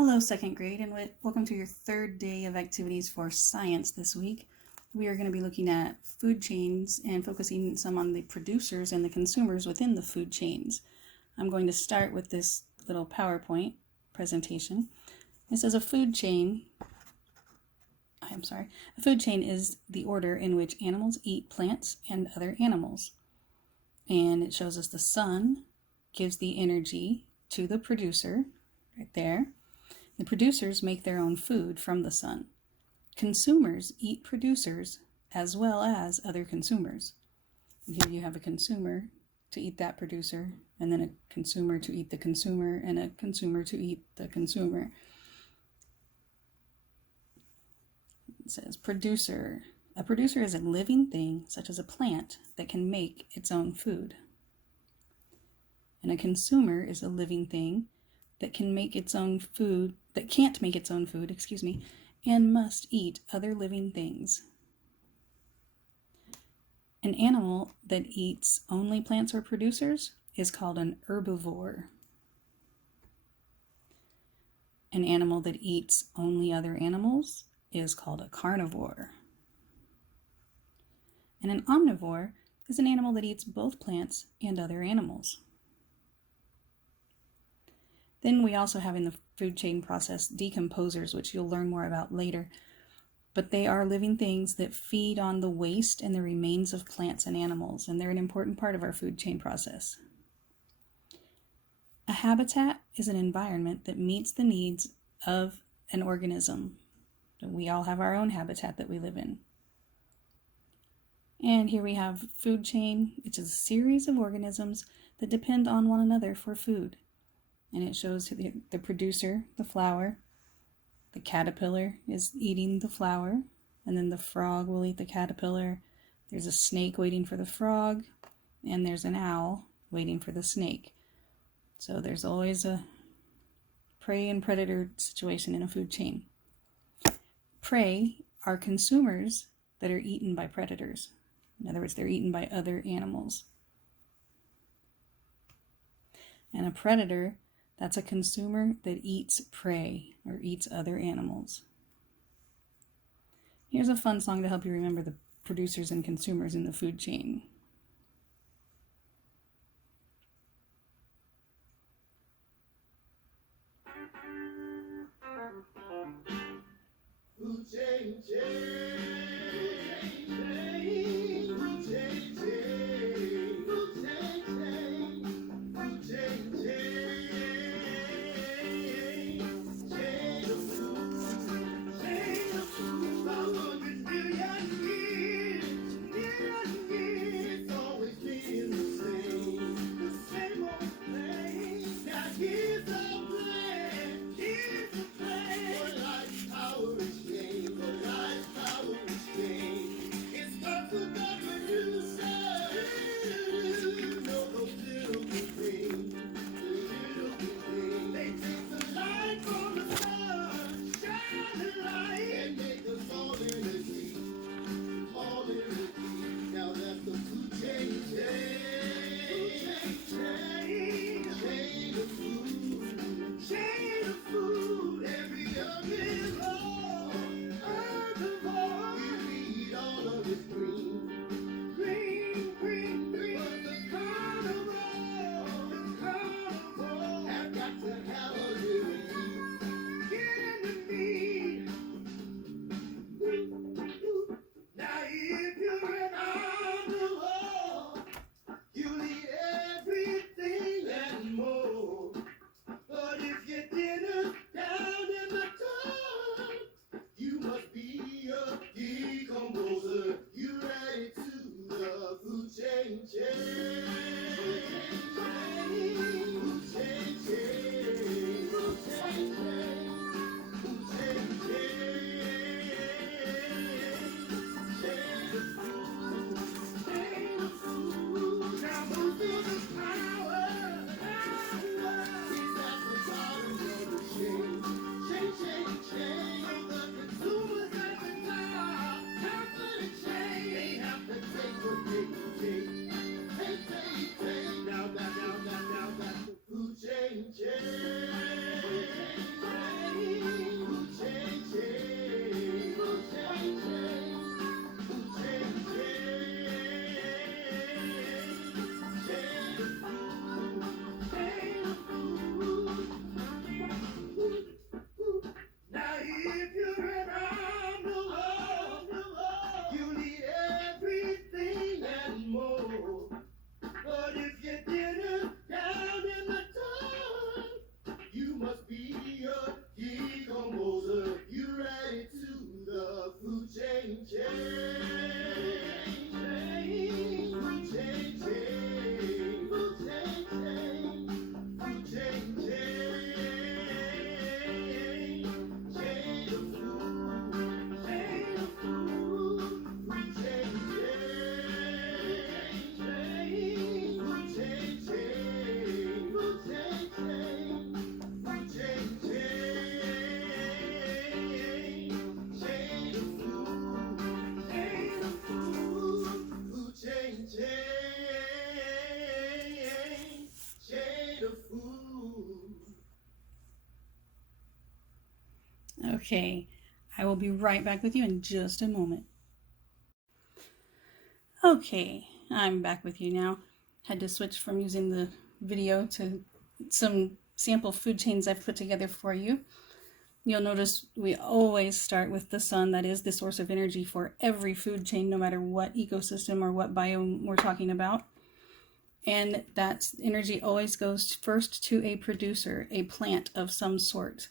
Hello, second grade, and welcome to your third day of activities for science this week. We are going to be looking at food chains and focusing some on the producers and the consumers within the food chains. I'm going to start with this little PowerPoint presentation. It says a food chain is the order in which animals eat plants and other animals. And it shows us the sun gives the energy to the producer, right there. The producers make their own food from the sun. Consumers eat producers as well as other consumers. Here you have a consumer to eat that producer, and then a consumer to eat the consumer, and a consumer to eat the consumer. It says producer. A producer is a living thing, such as a plant, that can make its own food. And a consumer is a living thing that can make its own food, that can't make its own food, and must eat other living things. An animal that eats only plants or producers is called an herbivore. An animal that eats only other animals is called a carnivore. And an omnivore is an animal that eats both plants and other animals. Then we also have in the food chain process decomposers, which you'll learn more about later. But they are living things that feed on the waste and the remains of plants and animals, and they're an important part of our food chain process. A habitat is an environment that meets the needs of an organism. We all have our own habitat that we live in. And here we have food chain, which is a series of organisms that depend on one another for food. And it shows the producer, the flower. The caterpillar is eating the flower, and then the frog will eat the caterpillar. There's a snake waiting for the frog, and there's an owl waiting for the snake. So there's always a prey and predator situation in a food chain. Prey are consumers that are eaten by predators. In other words, they're eaten by other animals. And a predator, that's a consumer that eats prey or eats other animals. Here's a fun song to help you remember the producers and consumers in the food chain. Food chain, chain, chain, food chain, chain, food chain, chain, food chain, chain, chain of food, 500 million years, it's always been the same old thing. Now here's the plan, here's the plan for life, power exchange, for life, power exchange. Okay, I will be right back with you in just a moment. Okay, I'm back with you now. Had to switch from using the video to some sample food chains I've put together for you. You'll notice we always start with the sun. That is the source of energy for every food chain, no matter what ecosystem or what biome we're talking about. And that energy always goes first to a producer, a plant of some sort.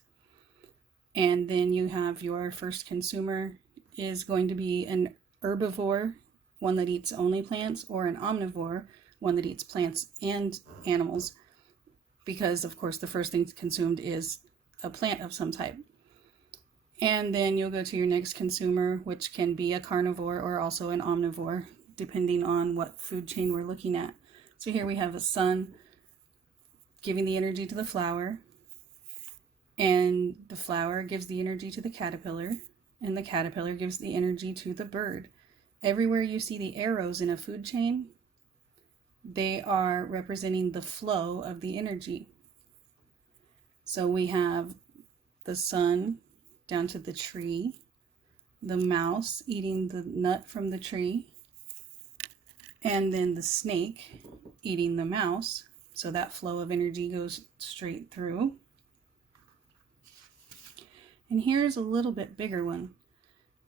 And then you have your first consumer is going to be an herbivore, one that eats only plants, or an omnivore, one that eats plants and animals, because of course the first thing consumed is a plant of some type. And then you'll go to your next consumer, which can be a carnivore or also an omnivore, depending on what food chain we're looking at. So here we have a sun giving the energy to the flower, and the flower gives the energy to the caterpillar, and the caterpillar gives the energy to the bird. Everywhere you see the arrows in a food chain, they are representing the flow of the energy. So we have the sun down to the tree, the mouse eating the nut from the tree, and then the snake eating the mouse. So that flow of energy goes straight through. And here's a little bit bigger one.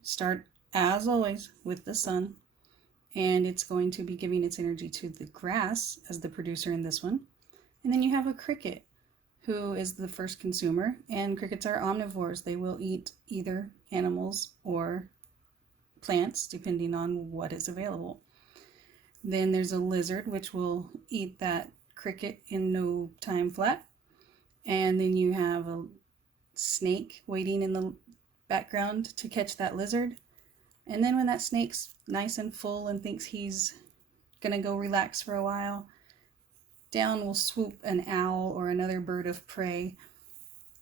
Start, as always, with the sun, and it's going to be giving its energy to the grass as the producer in this one. And then you have a cricket, who is the first consumer, and crickets are omnivores. They will eat either animals or plants, depending on what is available. Then there's a lizard, which will eat that cricket in no time flat. And then you have a snake waiting in the background to catch that lizard. And then when that snake's nice and full and thinks he's gonna go relax for a while, down will swoop an owl or another bird of prey,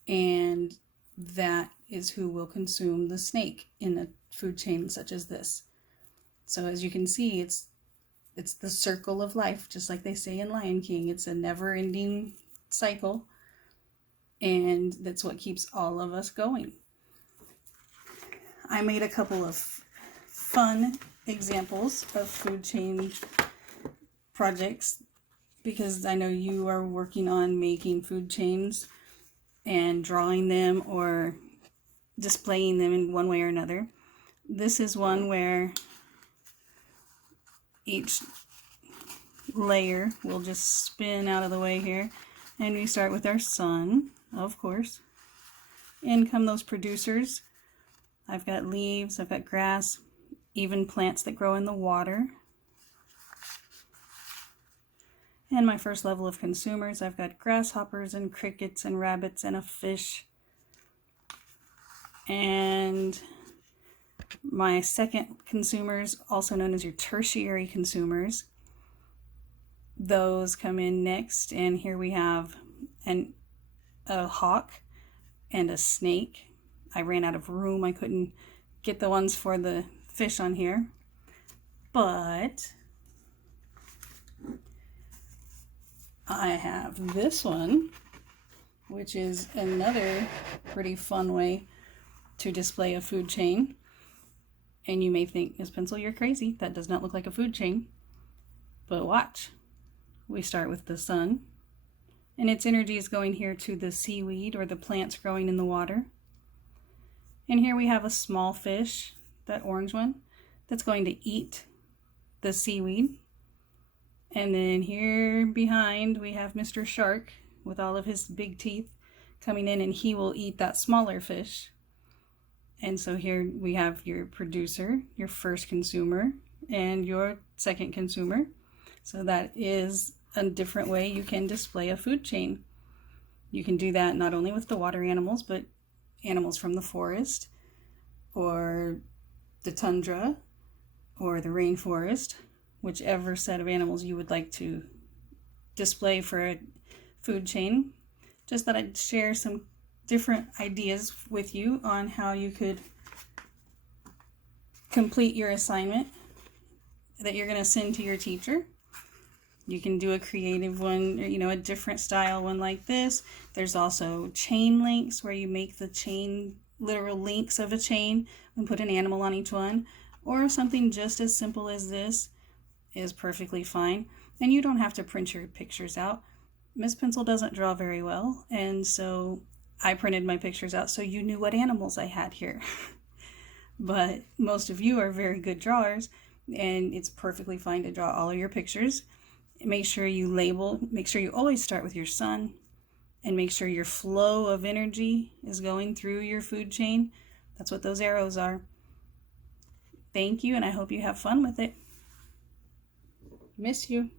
and that is who will consume the snake in a food chain such as this. So as you can see, it's the circle of life, just like they say in Lion King. It's a never-ending cycle, and that's what keeps all of us going. I made a couple of fun examples of food chain projects because I know you are working on making food chains and drawing them or displaying them in one way or another. This is one where each layer will just spin out of the way here, and we start with our sun, of course. In come those producers. I've got leaves, I've got grass, even plants that grow in the water. And my first level of consumers, I've got grasshoppers and crickets and rabbits and a fish. And my second consumers, also known as your tertiary consumers, those come in next. And here we have a hawk and a snake. I ran out of room. I couldn't get the ones for the fish on here. But I have this one, which is another pretty fun way to display a food chain. And you may think, Ms. Pencil, you're crazy. That does not look like a food chain. But watch. We start with the sun, and its energy is going here to the seaweed or the plants growing in the water. And here we have a small fish, that orange one, that's going to eat the seaweed. And then here behind we have Mr. Shark with all of his big teeth coming in, and he will eat that smaller fish. And so here we have your producer, your first consumer, and your second consumer. So that is a different way you can display a food chain. You can do that not only with the water animals, but animals from the forest or the tundra or the rainforest, whichever set of animals you would like to display for a food chain. Just that I'd share some different ideas with you on how you could complete your assignment that you're going to send to your teacher. You can do a creative one, or, a different style one like this. There's also chain links where you make the chain literal links of a chain and put an animal on each one, or something just as simple as this is perfectly fine. And you don't have to print your pictures out. Miss Pencil doesn't draw very well, and so I printed my pictures out so you knew what animals I had here. But most of you are very good drawers, and it's perfectly fine to draw all of your pictures. Make sure you label, make sure you always start with your sun, and make sure your flow of energy is going through your food chain. That's what those arrows are. Thank you, and I hope you have fun with it. Miss you.